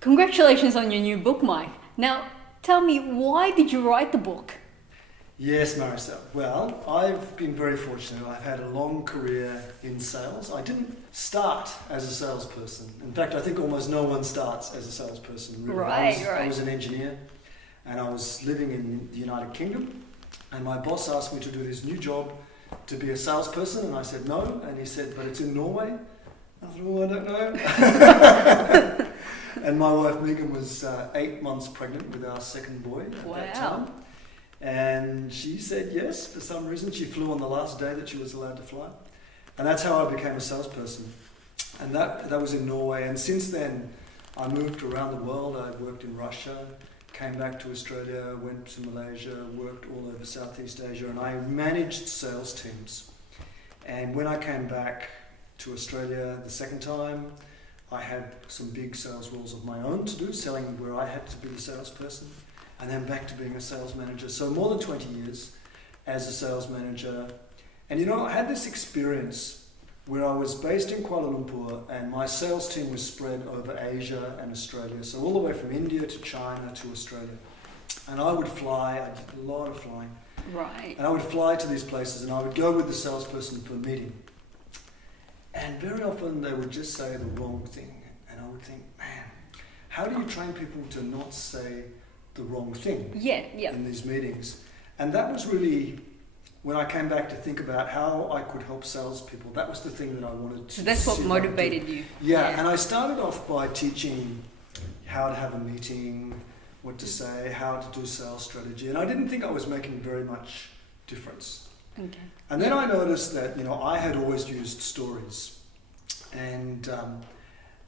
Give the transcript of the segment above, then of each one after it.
Congratulations on your new book, Mike. Now, tell me, why did you write the book? Yes, Maricel. Well, I've been very fortunate. I've had a long career in sales. I didn't start as a salesperson. In fact, I think almost no one starts as a salesperson. Really. Right. I was an engineer, and I was living in the United Kingdom, and my boss asked me to do this new job to be a salesperson, and I said no, and he said, but it's in Norway. I thought, oh, I don't know. And my wife Megan was 8 months pregnant with our second boy at that time. And she said yes, for some reason. She flew on the last day that she was allowed to fly. And that's how I became a salesperson. And that was in Norway. And since then, I moved around the world. I worked in Russia, came back to Australia, went to Malaysia, worked all over Southeast Asia, and I managed sales teams. And when I came back to Australia the second time, I had some big sales roles of my own to do, selling where I had to be the salesperson, and then back to being a sales manager. So more than 20 years as a sales manager. And I had this experience where I was based in Kuala Lumpur and my sales team was spread over Asia and Australia. So all the way from India to China to Australia. And I would fly, I did a lot of flying. Right. And I would fly to these places and I would go with the salesperson for a meeting. And very often they would just say the wrong thing. And I would think, man, how do you train people to not say the wrong thing in these meetings? And that was really, when I came back to think about how I could help salespeople, that was the thing that I wanted to So that's what motivated you. Yeah, and I started off by teaching how to have a meeting, what to say, how to do sales strategy. And I didn't think I was making very much difference. Okay. And then I noticed that, I had always used stories. And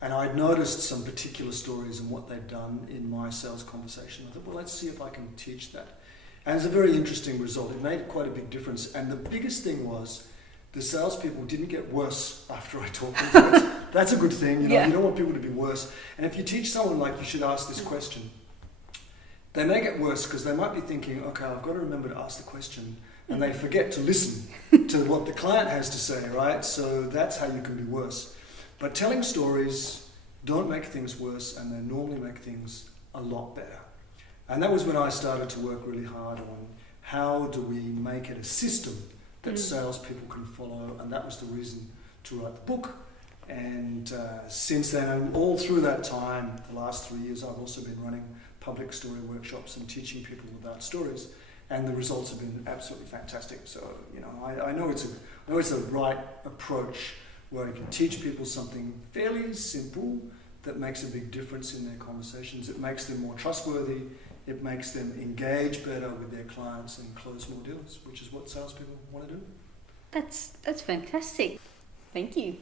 I'd noticed some particular stories and what they'd done in my sales conversation. I thought, well, let's see if I can teach that. And it's a very interesting result. It made quite a big difference. And the biggest thing was the salespeople didn't get worse after I taught them. That's a good thing. You don't want people to be worse. And if you teach someone, like, you should ask this question, they may get worse because they might be thinking, okay, I've got to remember to ask the question. And they forget to listen to what the client has to say, right? So that's how you can be worse. But telling stories don't make things worse, and they normally make things a lot better. And that was when I started to work really hard on how do we make it a system that salespeople can follow, and that was the reason to write the book. And since then, and all through that time, the last 3 years, I've also been running public story workshops and teaching people about stories. And the results have been absolutely fantastic. So, I know it's a right approach where you can teach people something fairly simple that makes a big difference in their conversations. It makes them more trustworthy. It makes them engage better with their clients and close more deals, which is what salespeople want to do. That's fantastic. Thank you.